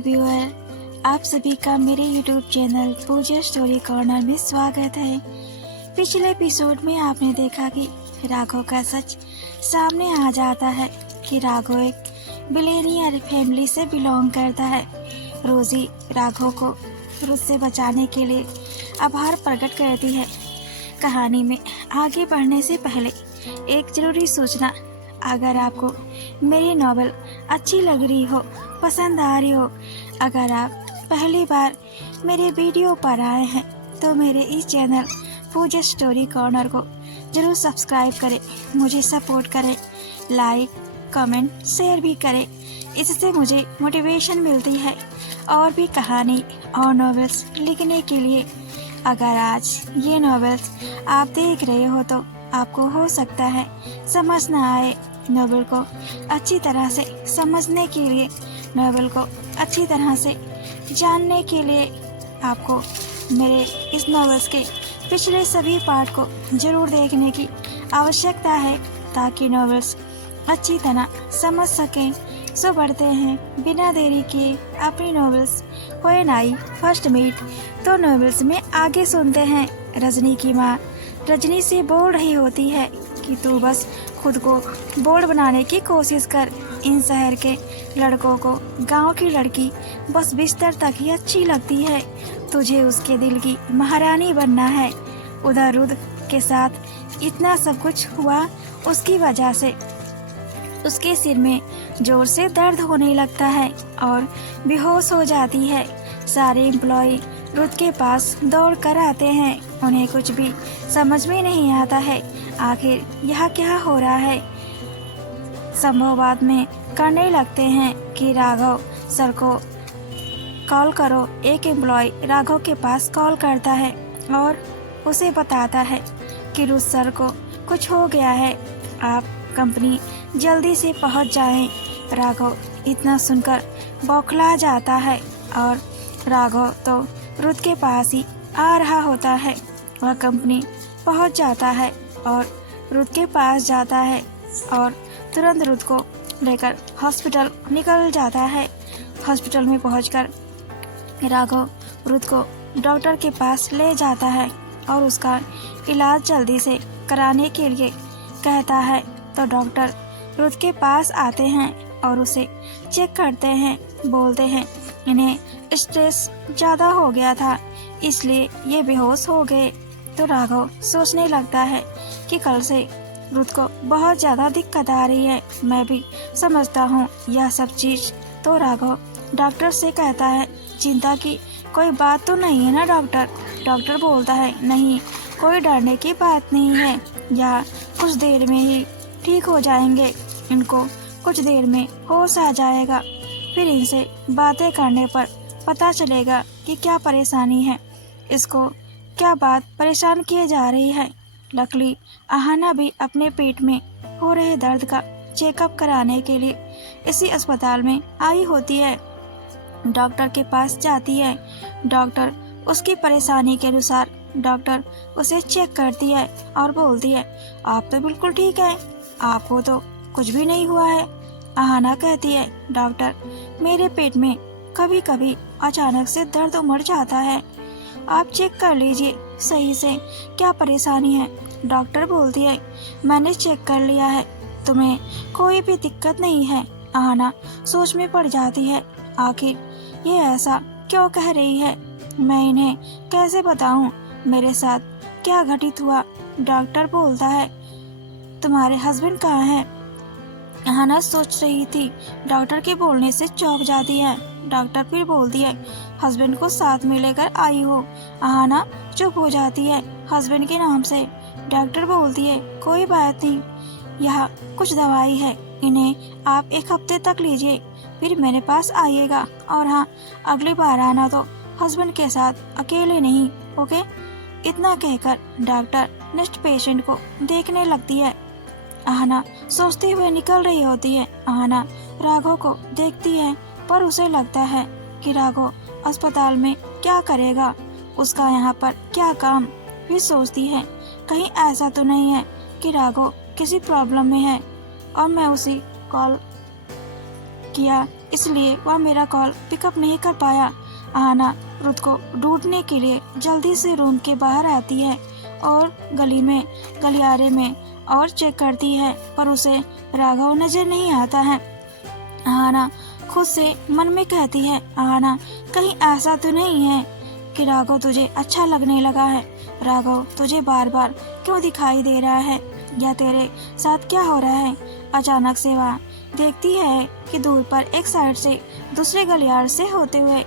Viewer, आप सभी का मेरे यूट्यूब चैनल पूजा स्टोरी कॉर्नर में स्वागत है। पिछले एपिसोड में आपने देखा कि राघव का सच सामने आ जाता है कि राघव एक बिलियनियर फैमिली से बिलोंग करता है। रोजी राघव को रुद से बचाने के लिए आभार प्रकट करती है। कहानी में आगे बढ़ने से पहले एक जरूरी सूचना, अगर आपको मेरी नॉवेल अच्छी लग रही हो, पसंद आ रही हो, अगर आप पहली बार मेरे वीडियो पर आए हैं तो मेरे इस चैनल पूजा स्टोरी कॉर्नर को जरूर सब्सक्राइब करें, मुझे सपोर्ट करें, लाइक कमेंट शेयर भी करें। इससे मुझे मोटिवेशन मिलती है और भी कहानी और नॉवेल्स लिखने के लिए। अगर आज ये नॉवेल्स आप देख रहे हो तो आपको हो सकता है समझ ना आए। नॉवेल को अच्छी तरह से समझने के लिए, नॉवेल को अच्छी तरह से जानने के लिए आपको मेरे इस नॉवेल्स के पिछले सभी पार्ट को जरूर देखने की आवश्यकता है, ताकि नॉवेल्स अच्छी तरह समझ सकें। सो बढ़ते हैं बिना देरी किए अपनी novels when I first meet. तो नॉवेल्स में आगे सुनते हैं। रजनी की माँ रजनी से बोल रही होती है कि तू बस खुद को बोल्ड बनाने की कोशिश कर। इन शहर के लड़कों को गांव की लड़की बस बिस्तर तक ही अच्छी लगती है। तुझे उसके दिल की महारानी बनना है। उधर रुद्र के साथ इतना सब कुछ हुआ, उसकी वजह से उसके सिर में जोर से दर्द होने लगता है और बेहोश हो जाती है। सारे एम्प्लॉय रुद्र के पास दौड़ कर आते हैं। उन्हें कुछ भी समझ में नहीं आता है, आखिर यह क्या हो रहा है। संभव बाद में करने लगते हैं कि राघव सर को कॉल करो। एक एम्प्लॉय राघव के पास कॉल करता है और उसे बताता है कि रुद्र सर को कुछ हो गया है, आप कंपनी जल्दी से पहुंच जाएं। राघव इतना सुनकर बौखला जाता है और राघव तो रुद्र के पास ही आ रहा होता है। वह कंपनी पहुंच जाता है और रुद्र के पास जाता है और तुरंत रुद्र को लेकर हॉस्पिटल निकल जाता है। हॉस्पिटल में पहुंचकर राघव रुद्र को डॉक्टर के पास ले जाता है और उसका इलाज जल्दी से कराने के लिए कहता है। तो डॉक्टर रुद्र के पास आते हैं और उसे चेक करते हैं। बोलते हैं इन्हें स्ट्रेस ज़्यादा हो गया था, इसलिए ये बेहोश हो गए। तो राघव सोचने लगता है कि कल से रुद्र को बहुत ज़्यादा दिक्कत आ रही है। मैं भी समझता हूँ यह सब चीज़। तो राघव डॉक्टर से कहता है चिंता की कोई बात तो नहीं है ना डॉक्टर। डॉक्टर बोलता है नहीं, कोई डरने की बात नहीं है, यह कुछ देर में ही ठीक हो जाएंगे। इनको कुछ देर में होश आ जाएगा, फिर इनसे बातें करने पर पता चलेगा कि क्या परेशानी है, इसको क्या बात परेशान किए जा रही है। लकली आहाना भी अपने पेट में हो रहे दर्द का चेकअप कराने के लिए इसी अस्पताल में आई होती है। डॉक्टर के पास जाती है। डॉक्टर उसकी परेशानी के अनुसार डॉक्टर उसे चेक करती है और बोलती है आप तो बिल्कुल ठीक है, आपको तो कुछ भी नहीं हुआ है। आहाना कहती है डॉक्टर मेरे पेट में कभी कभी अचानक से दर्द उमड़ जाता है, आप चेक कर लीजिए सही से क्या परेशानी है। डॉक्टर बोलती है मैंने चेक कर लिया है, तुम्हें कोई भी दिक्कत नहीं है। आहाना सोच में पड़ जाती है आखिर ये ऐसा क्यों कह रही है, मैं इन्हें कैसे बताऊं मेरे साथ क्या घटित हुआ। डॉक्टर बोलता है तुम्हारे हस्बैंड कहाँ हैं। आहाना सोच रही थी, डॉक्टर के बोलने से चौंक जाती है। डॉक्टर फिर बोलती है हस्बैंड को साथ में लेकर आई हो। आहाना चुप हो जाती है हस्बैंड के नाम से। डॉक्टर बोलती है कोई बात नहीं, यह कुछ दवाई है, इन्हें आप एक हफ्ते तक लीजिए, फिर मेरे पास आइएगा। और हाँ, अगली बार आना तो हस्बैंड के साथ अकेले नहीं, ओके। इतना कहकर डॉक्टर नेक्स्ट पेशेंट को देखने लगती है। आहाना सोचते हुए निकल रही होती है। आहाना राघव को देखती है पर उसे लगता है कि राघव अस्पताल में क्या करेगा, उसका यहाँ पर क्या काम। फिर सोचती है कहीं ऐसा तो नहीं है कि राघव किसी प्रॉब्लम में है और मैं उसे कॉल किया इसलिए वह मेरा कॉल पिकअप नहीं कर पाया। आहना रुत को ढूंढने के लिए जल्दी से रूम के बाहर आती है और गली में गलियारे में और चेक करती है, पर उसे राघव नजर नहीं आता है। आहना खुद से मन में कहती है, आहना कहीं ऐसा तो नहीं है कि राघव तुझे अच्छा लगने लगा है? राघव तुझे बार बार क्यों दिखाई दे रहा है, या तेरे साथ क्या हो रहा है? अचानक से वह देखती है कि दूर पर एक साइड से दूसरे गलियारे से होते हुए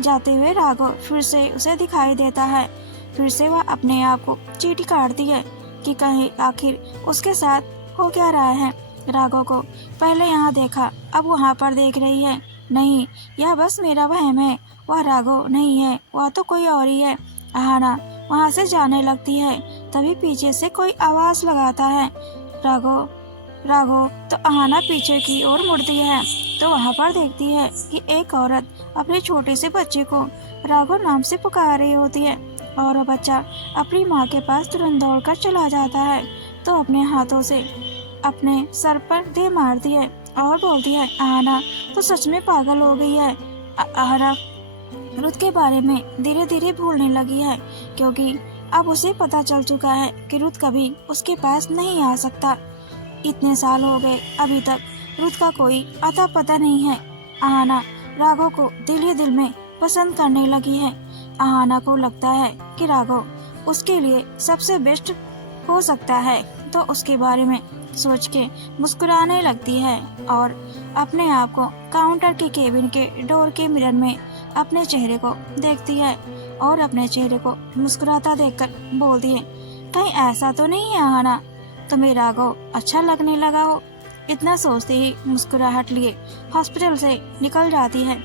जाते हुए राघव फिर से उसे दिखाई देता है। फिर से वह अपने आप को चींटी काटती है कि कहीं आखिर उसके साथ हो क्या रहा है। राघव को पहले यहाँ देखा, अब वहाँ पर देख रही है। नहीं, यह बस मेरा वहम है, वह राघव नहीं है, वह तो कोई और ही है। आहना वहाँ से जाने लगती है, तभी पीछे से कोई आवाज लगाता है, राघव राघव। तो आहना पीछे की ओर मुड़ती है तो वहाँ पर देखती है कि एक औरत अपने छोटे से बच्चे को राघव नाम से पुकार रही होती है, और वह बच्चा अपनी माँ के पास तुरंत दौड़कर चला जाता है तो अपने हाथों से अपने सर पर दे मारती है और बोलती है, आहना तो सच में पागल हो गई है। आहना रुत के बारे में धीरे धीरे भूलने लगी है, क्योंकि अब उसे पता चल चुका है कि रुत कभी उसके पास नहीं आ सकता। इतने साल हो गए, अभी तक रुत का कोई अता पता नहीं है। आहना राघव को दिल ही दिल में पसंद करने लगी है। आहना को लगता है कि राघव उसके लिए सबसे बेस्ट हो सकता है, तो उसके बारे में सोच के मुस्कुराने लगती है और अपने आप को काउंटर के केबिन के डोर के मिरर में अपने चेहरे को देखती है और अपने चेहरे को मुस्कुराता देखकर बोलती है, कहीं ऐसा तो नहीं है आहना तुम्हें राघव अच्छा लगने लगा हो? इतना सोचते ही मुस्कुराहट लिए हॉस्पिटल से निकल जाती है।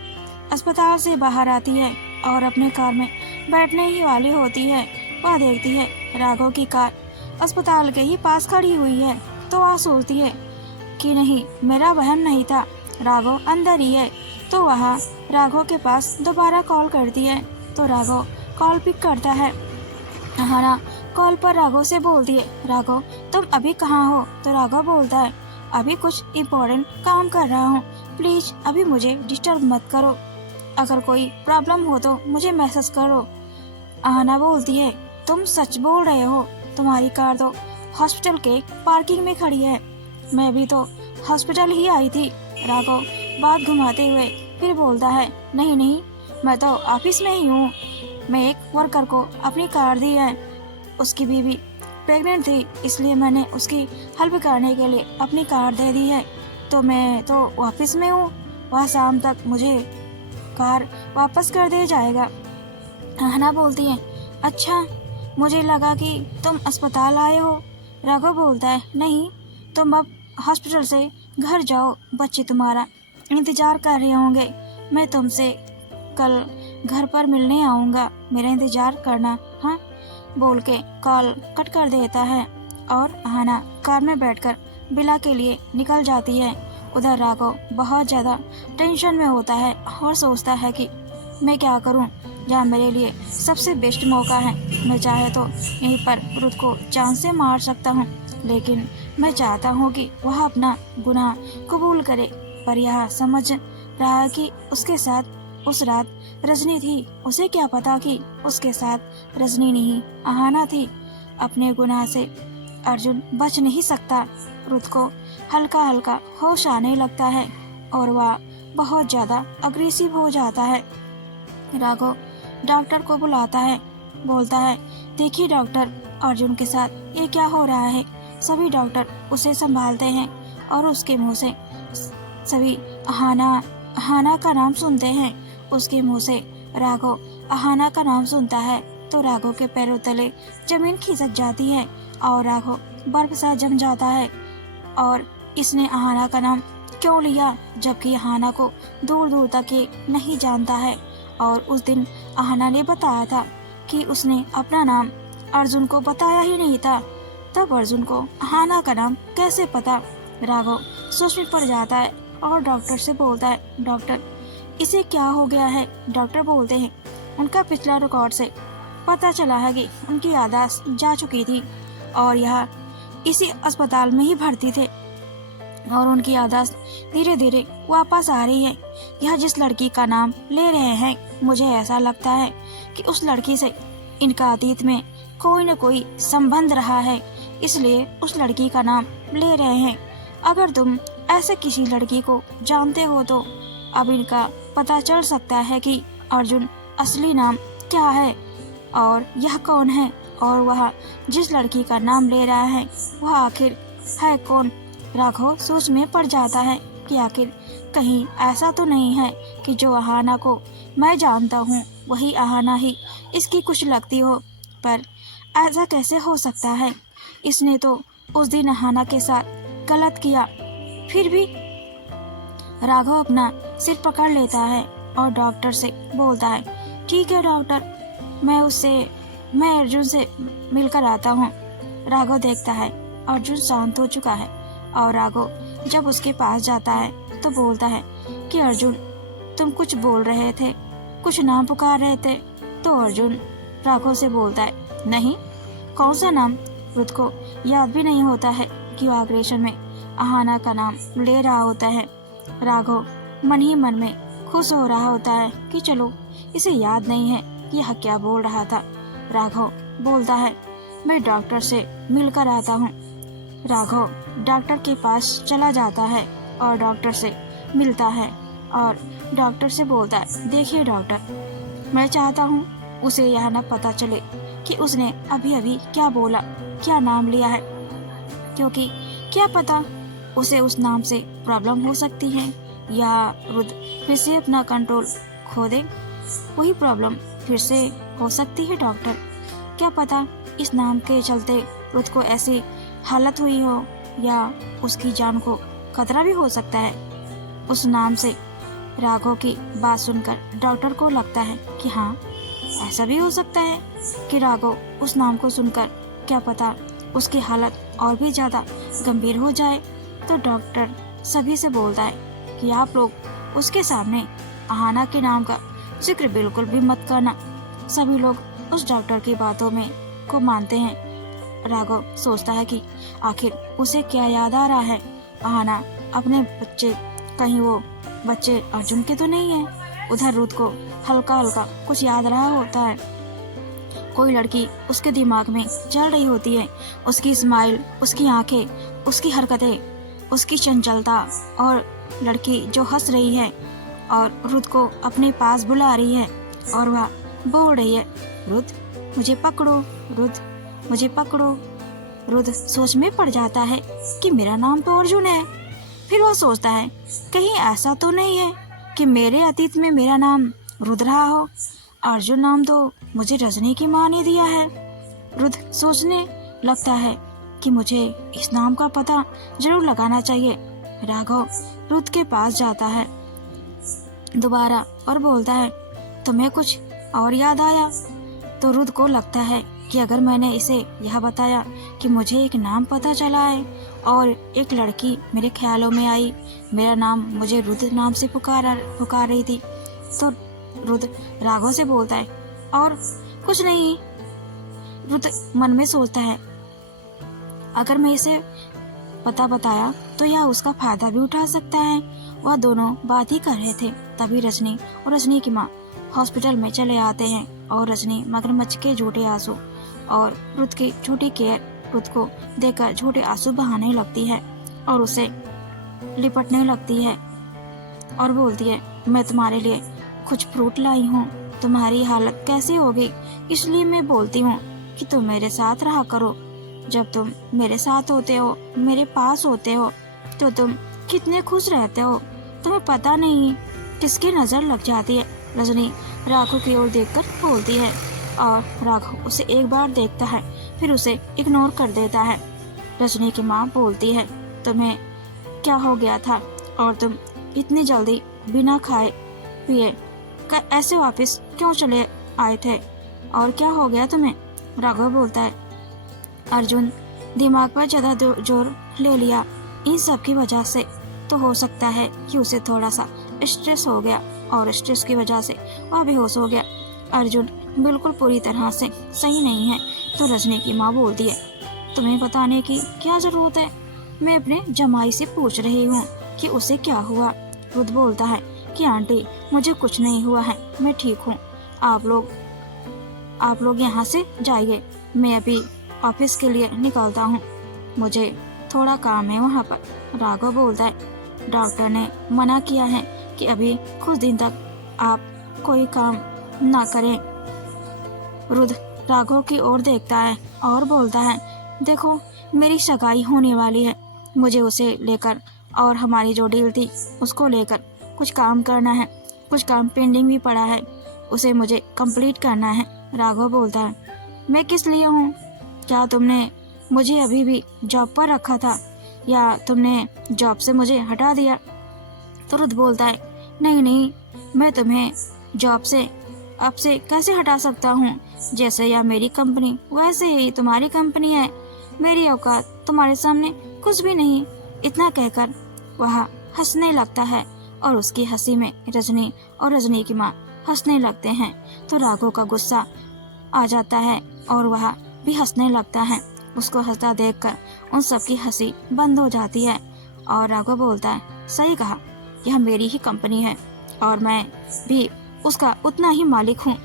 अस्पताल से बाहर आती है और अपने कार में बैठने ही वाली होती है। वह देखती है राघव की कार अस्पताल के ही पास खड़ी हुई है, तो वह सोचती है कि नहीं, मेरा वहम नहीं था, राघव अंदर ही है। तो वह राघव के पास दोबारा कॉल करती है तो राघव कॉल पिक करता है। आहना कॉल पर राघव से बोलती है, राघव तुम अभी कहाँ हो? तो राघव बोलता है, अभी कुछ इम्पोर्टेंट काम कर रहा हूँ, प्लीज अभी मुझे डिस्टर्ब मत करो, अगर कोई प्रॉब्लम हो तो मुझे मैसेज करो। आहना बोलती है, तुम सच बोल रहे हो? तुम्हारी कार तो हॉस्पिटल के पार्किंग में खड़ी है, मैं भी तो हॉस्पिटल ही आई थी। राघव बात घुमाते हुए फिर बोलता है, नहीं नहीं, मैं तो ऑफिस में ही हूँ, मैं एक वर्कर को अपनी कार दी है, उसकी बीवी प्रेग्नेंट थी, इसलिए मैंने उसकी हेल्प करने के लिए अपनी कार दे दी है, तो मैं तो ऑफिस में हूँ, वह शाम तक मुझे कार वापस कर दे जाएगा। आहना बोलती है, अच्छा, मुझे लगा कि तुम अस्पताल आए हो। राघव बोलता है, नहीं, तुम अब हॉस्पिटल से घर जाओ, बच्चे तुम्हारा इंतजार कर रहे होंगे, मैं तुमसे कल घर पर मिलने आऊँगा, मेरा इंतजार करना, हाँ, बोल के कॉल कट कर देता है और आहना कार में बैठकर बिला के लिए निकल जाती है। उधर राघव बहुत ज़्यादा टेंशन में होता है और सोचता है कि मैं क्या करूं, यह मेरे लिए सबसे बेस्ट मौका है, मैं चाहे तो यहीं पर रुत को जान से मार सकता हूं, लेकिन मैं चाहता हूं कि वह अपना गुनाह कबूल करे, पर यह समझ रहा है कि उसके साथ उस रात रजनी थी, उसे क्या पता कि उसके साथ रजनी नहीं आहना थी। अपने गुनाह से अर्जुन बच नहीं सकता। रुत को हल्का हल्का होश आने लगता है और वह बहुत ज़्यादा अग्रेसिव हो जाता है। राघव डॉक्टर को बुलाता है, बोलता है, देखिए डॉक्टर, अर्जुन के साथ ये क्या हो रहा है। सभी डॉक्टर उसे संभालते हैं और उसके मुंह से सभी आहना का नाम सुनते हैं। उसके मुंह से राघव आहना का नाम सुनता है तो राघव के पैरों तले जमीन खिसक जाती है और राघव बर्फ सा जम जाता है। और इसने आहना का नाम क्यों लिया, जबकि आहना को दूर दूर तक ये नहीं जानता है। और उस दिन आहना ने बताया था कि उसने अपना नाम अर्जुन को बताया ही नहीं था, तब अर्जुन को आहना का नाम कैसे पता। राघव सोच में पड़ जाता है और डॉक्टर से बोलता है, डॉक्टर इसे क्या हो गया है। डॉक्टर बोलते हैं, उनका पिछला रिकॉर्ड से पता चला है कि उनकी याददाश्त जा चुकी थी और यह इसी अस्पताल में ही भर्ती थे। और उनकी याददाश्त धीरे धीरे वापस आ रही है। यह जिस लड़की का नाम ले रहे हैं, मुझे ऐसा लगता है कि उस लड़की से इनका अतीत में कोई न कोई संबंध रहा है, इसलिए उस लड़की का नाम ले रहे हैं। अगर तुम ऐसे किसी लड़की को जानते हो तो अब इनका पता चल सकता है कि अर्जुन असली नाम क्या है और यह कौन है, और वह जिस लड़की का नाम ले रहा है वह आखिर है कौन। राघव सोच में पड़ जाता है कि आखिर कहीं ऐसा तो नहीं है कि जो अहाना को मैं जानता हूँ वही अहाना ही इसकी कुछ लगती हो, पर ऐसा कैसे हो सकता है। इसने तो उस दिन अहाना के साथ गलत किया। फिर भी राघव अपना सिर पकड़ लेता है और डॉक्टर से बोलता है, ठीक है डॉक्टर, मैं अर्जुन से मिलकर आता हूँ। राघव देखता है अर्जुन शांत हो चुका है और राघव जब उसके पास जाता है तो बोलता है कि अर्जुन, तुम कुछ बोल रहे थे, कुछ नाम पुकार रहे थे। तो अर्जुन राघव से बोलता है, नहीं, कौन सा नाम। रुद को याद भी नहीं होता है कि वो आग्रेशन में अहाना का नाम ले रहा होता है। राघव मन ही मन में खुश हो रहा होता है कि चलो, इसे याद नहीं है कि यह क्या बोल रहा था। राघव बोलता है, मैं डॉक्टर से मिलकर आता हूँ। राघव डॉक्टर के पास चला जाता है और डॉक्टर से मिलता है और डॉक्टर से बोलता है, देखिए डॉक्टर, मैं चाहता हूँ उसे यह न पता चले कि उसने अभी अभी क्या बोला, क्या नाम लिया है, क्योंकि क्या पता उसे उस नाम से प्रॉब्लम हो सकती है या रुद फिर से अपना कंट्रोल खो दे। वही प्रॉब्लम फिर से हो सकती है डॉक्टर। क्या पता इस नाम के चलते रुद को ऐसी हालत हुई हो या उसकी जान को खतरा भी हो सकता है उस नाम से। राघव की बात सुनकर डॉक्टर को लगता है कि हाँ, ऐसा भी हो सकता है कि राघव उस नाम को सुनकर क्या पता उसकी हालत और भी ज़्यादा गंभीर हो जाए। तो डॉक्टर सभी से बोलता है कि आप लोग उसके सामने अहाना के नाम का जिक्र बिल्कुल भी मत करना। सभी लोग उस डॉक्टर की बातों में को मानते हैं। राघव सोचता है कि आखिर उसे क्या याद आ रहा है। अहाना अपने बच्चे, कहीं वो बच्चे अर्जुन के तो नहीं है। उधर रुद को हल्का हल्का कुछ याद रहा होता है। कोई लड़की उसके दिमाग में चल रही होती है, उसकी स्माइल, उसकी आंखें, उसकी हरकतें, उसकी चंचलता, और लड़की जो हंस रही है और रुद को अपने पास बुला रही है और वह बोल रही है, रुद मुझे पकड़ो, रुद मुझे पकड़ो। रुद सोच में पड़ जाता है कि मेरा नाम तो अर्जुन है। फिर वह सोचता है कहीं ऐसा तो नहीं है कि मेरे अतीत में मेरा नाम रुद रहा हो। अर्जुन नाम तो मुझे रजनी की माँ ने दिया है। रुद सोचने लगता है कि मुझे इस नाम का पता जरूर लगाना चाहिए। राघव रुद के पास जाता है दोबारा और बोलता है, तुम्हें कुछ और याद आया? तो रुद को लगता है कि अगर मैंने इसे यह बताया कि मुझे एक नाम पता चला है और एक लड़की मेरे ख्यालों में आई, मेरा नाम मुझे रुद नाम से पुकार रही थी, तो रुद राघव से बोलता है, और कुछ नहीं। रुद मन में सोचता है अगर मैं इसे पता बताया तो यह उसका फायदा भी उठा सकता है। वह दोनों बात ही कर रहे थे, तभी रजनी और रजनी की माँ हॉस्पिटल में चले आते हैं और रजनी मगरमच्छ के झूठे आंसू और रुद की झूठी केयर रुद को देखकर झूठे आंसू बहाने लगती है और उसे लिपटने लगती है और बोलती है, मैं तुम्हारे लिए कुछ फ्रूट लाई हूँ, तुम्हारी हालत कैसी होगी, इसलिए मैं बोलती हूँ कि तुम मेरे साथ रहा करो। जब तुम मेरे साथ होते हो, मेरे पास होते हो, तो तुम कितने खुश रहते हो, तुम्हें पता नहीं किसकी नजर लग जाती है। रजनी राघव की ओर देखकर बोलती है और राघव उसे एक बार देखता है, फिर उसे इग्नोर कर देता है। रजनी की माँ बोलती है, तुम्हें क्या हो गया था और तुम इतनी जल्दी बिना खाए पिए ऐसे वापस क्यों चले आए थे, और क्या हो गया तुम्हें? राघव बोलता है, अर्जुन दिमाग पर ज्यादा जोर ले लिया, इन सब की वजह से तो हो सकता है कि उसे थोड़ा सा स्ट्रेस हो गया और स्ट्रेस की वजह से वह बेहोश हो गया। अर्जुन बिल्कुल पूरी तरह से सही नहीं है। तो रजनी की माँ बोलती है, तुम्हें बताने की क्या जरूरत है, मैं अपने जमाई से पूछ रही हूँ कि उसे क्या हुआ। रुद्र बोलता है कि आंटी मुझे कुछ नहीं हुआ है, मैं ठीक हूँ। आप लोग यहाँ से जाइए, मैं अभी ऑफिस के लिए निकलता हूँ, मुझे थोड़ा काम है वहाँ पर। राघव बोलता है डॉक्टर ने मना किया है कि अभी कुछ दिन तक आप कोई काम ना करें। रुद्र राघव की ओर देखता है और बोलता है देखो मेरी सगाई होने वाली है, मुझे उसे लेकर और हमारी जो डील थी उसको लेकर कुछ काम करना है, कुछ काम पेंडिंग भी पड़ा है, उसे मुझे कंप्लीट करना है। राघव बोलता है मैं किस लिए हूँ? क्या तुमने मुझे अभी भी जॉब पर रखा था या तुमने जॉब से मुझे हटा दिया? तो रुद्र बोलता है नहीं नहीं, मैं तुम्हें जॉब से अब से कैसे हटा सकता हूँ? जैसे यह मेरी कंपनी वैसे ही तुम्हारी कंपनी है, मेरी औकात तुम्हारे सामने कुछ भी नहीं। इतना कहकर वह हंसने लगता है और उसकी हंसी में रजनी और रजनी की माँ हंसने लगते हैं। तो राघव का गुस्सा आ जाता है और वह भी हंसने लगता है। उसको हंसता देखकर उन सबकी हंसी बंद हो जाती है और राघव बोलता है सही कहा, यह मेरी ही कंपनी है और मैं भी उसका उतना ही मालिक हूँ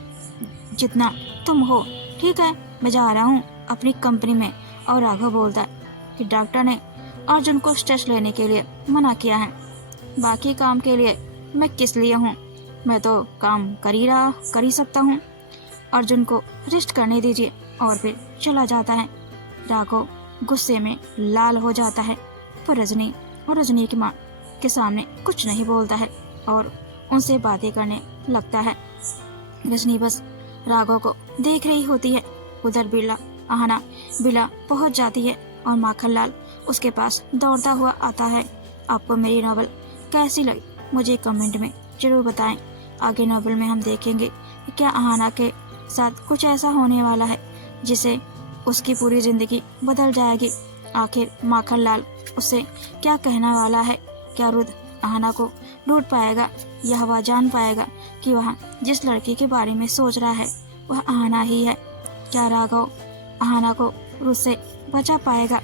जितना तुम हो। ठीक है, मैं जा रहा हूँ अपनी कंपनी में। और राघव बोलता है कि डॉक्टर ने अर्जुन को स्ट्रेस लेने के लिए मना किया है, बाकी काम के लिए मैं किस लिए हूँ? मैं तो काम कर ही सकता हूँ। अर्जुन को रेस्ट करने दीजिए। और फिर चला जाता है। राघव गुस्से में लाल हो जाता है पर रजनी और रजनी की माँ के सामने कुछ नहीं बोलता है और उनसे बातें करने लगता है। रजनी बस राघव को देख रही होती है। उधर बिला पहुंच जाती है और माखनलाल उसके पास दौड़ता हुआ आता है। आपको मेरी नॉवल कैसी लगी मुझे कमेंट में जरूर बताएं। आगे नॉवल में हम देखेंगे कि क्या अहाना के साथ कुछ ऐसा होने वाला है जिसे उसकी पूरी जिंदगी बदल जाएगी। आखिर माखनलाल उससे क्या कहने वाला है? क्या रुद्र अहाना को ढूंढ पाएगा या वह जान पाएगा कि वह जिस लड़की के बारे में सोच रहा है वह अहाना ही है? क्या राघव अहाना को रुद्र से बचा पाएगा?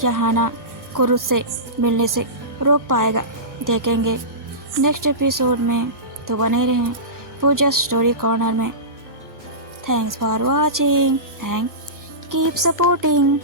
क्या अहाना को रुद्र से मिलने से रोक पाएगा? देखेंगे नेक्स्ट एपिसोड में, तो बने रहें पूजा स्टोरी कॉर्नर में। Thanks for watching and keep supporting.